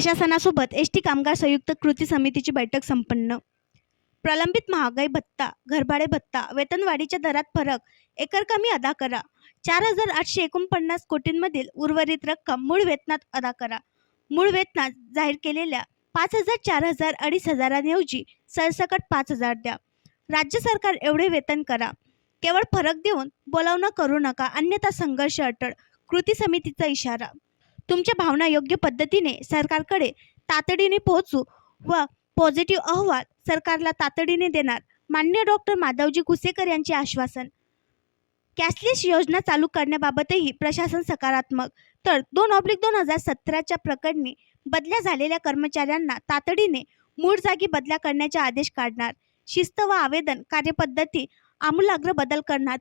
प्रशासनासोबत एसटी कामगार संयुक्त कृती समितीची बैठक संपन्न. प्रलंबित महागाई भत्ता, घरभाडे भत्ता, वेतनवाढीच्या दरात फरक, एकरकमी अदा करा. 4,849 कोटींमधील उर्वरित रक्कम मूळ वेतनात अदा करा. मूळ वेतनात जाहीर केलेल्या 5,000, 4,000, 2,500ऐवजी सरसकट 5,000 द्या. राज्य सरकार एवढे वेतन करा. केवळ फरक देऊन बोलावणं करू नका, अन्यथा संघर्ष अटळ. कृती समितीचा इशारा. तुमच्या भावना योग्य पद्धतीने सरकारकडे तातडीने पोहोचू व पॉझिटिव्ह अहवाल सरकारला तातडीने देणार. माननीय डॉक्टर माधवजी कुसेकर यांचे आश्वासन. कॅशलेस योजना चालू करण्याबाबतही प्रशासन सकारात्मक. तर 2/2017च्या प्रकरणी बदल्या झालेल्या कर्मचाऱ्यांना तातडीने मूळ जागी बदल्या करण्याचे आदेश काढणार. शिस्त व आवेदन कार्यपद्धती आमूलाग्र बदल करणार.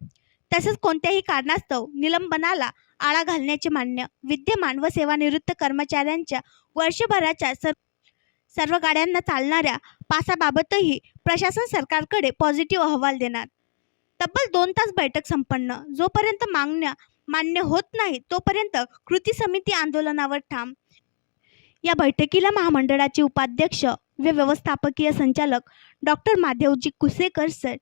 तसेच कोणत्याही कारणास्तव निलंबनाला आळा घालण्याचे मान्य. विद्यमान व सेवानिवृत्त कर्मचाऱ्यांच्या वर्षभराच्या सर्व गाड्यांना चालणाऱ्या पासाबाबतही प्रशासन सरकारकडे पॉझिटिव्ह अहवाल देणार. तब्बल 2 तास बैठक संपन्न. जोपर्यंत मागण्या मान्य होत नाही तोपर्यंत कृती समिती आंदोलनावर ठाम. या बैठकीला महामंडळाचे उपाध्यक्ष व व्यवस्थापकीय संचालक डॉक्टर माधवजी कुसेकर सर,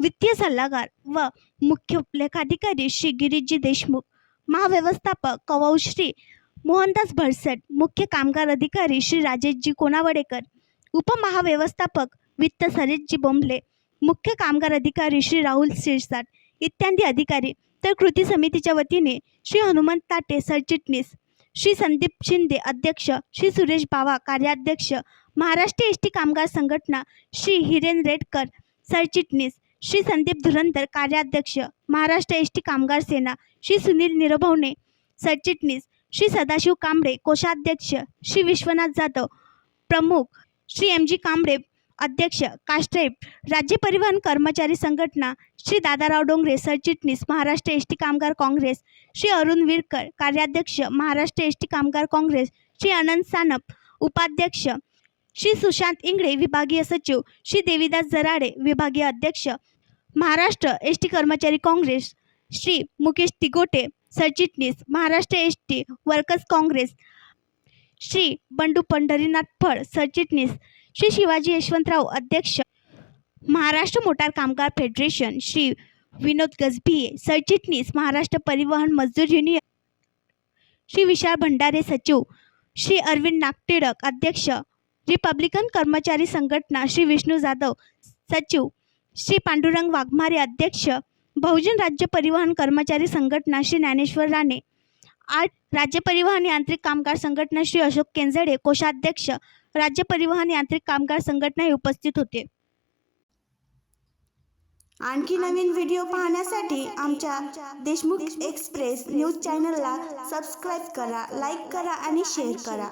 वित्तीय सल्लागार व मुख्य लेखाधिकारी श्री गिरीशजी देशमुख, महाव्यवस्थापक कवाऊ श्री मोहनदास भरसट, मुख्य कामगार अधिकारी श्री राजेशजी कोनावडेकर, उपमहाव्यवस्थापक वित्त सरितजी बोंबले, मुख्य कामगार अधिकारी श्री राहुल शिरसाट इत्यादी अधिकारी. तर कृती समितीच्या वतीने श्री हनुमंत ताटे सरचिटणीस, श्री संदीप शिंदे अध्यक्ष, श्री सुरेश बावा कार्याध्यक्ष, महाराष्ट्र एसटी कामगार संघटना श्री हिरेन रेडकर सरचिटणीस, श्री संदीप धुरंधर कार्याध्यक्ष, महाराष्ट्र एसटी कामगार सेना श्री सुनील निरभवणे सरचिटणीस, श्री सदाशिव कांबळे कोषाध्यक्ष, श्री विश्वनाथ जाधव प्रमुख, श्री एम.जी. कांबळे अध्यक्ष कास्ट्रेप, राज्य परिवहन कर्मचारी संघटना श्री दादाराव डोंगरे सरचिटणीस, महाराष्ट्र एसटी कामगार काँग्रेस श्री अरुण विरकर कार्याध्यक्ष, महाराष्ट्र एसटी कामगार काँग्रेस श्री अनंत सानप उपाध्यक्ष, श्री सुशांत इंगळे विभागीय सचिव, श्री देवीदास जराडे विभागीय अध्यक्ष, महाराष्ट्र एसटी कर्मचारी काँग्रेस श्री मुकेश तिगोटे सरचिटणीस, महाराष्ट्र एसटी वर्कर्स काँग्रेस श्री बंडू पंढरीनाथ फळ सरचिटणीस, श्री शिवाजी यशवंतराव अध्यक्ष, महाराष्ट्र मोटार कामगार फेडरेशन श्री विनोद गजभिये सरचिटणीस, महाराष्ट्र परिवहन मजदूर युनियन श्री विशाल भंडारे सचिव, श्री अरविंद नागटिळक अध्यक्ष, रिपब्लिकन कर्मचारी संघटना श्री विष्णू जाधव सचिव, श्री पांडुरंग वाघमारे अध्यक्ष, बहुजन राज्य परिवहन कर्मचारी संघटना श्री ज्ञानेश्वर राणे, राज्य परिवहन यांत्रिक कामगार संघटना श्री अशोक केंजडे कोषाध्यक्ष, राज्य परिवहन यांत्रिक कामगार संघटना हे उपस्थित होते. आणखी नवीन व्हिडिओ पाहण्यासाठी आमच्या देशमुख एक्सप्रेस न्यूज चॅनलला सबस्क्राईब करा, लाईक करा आणि शेअर करा.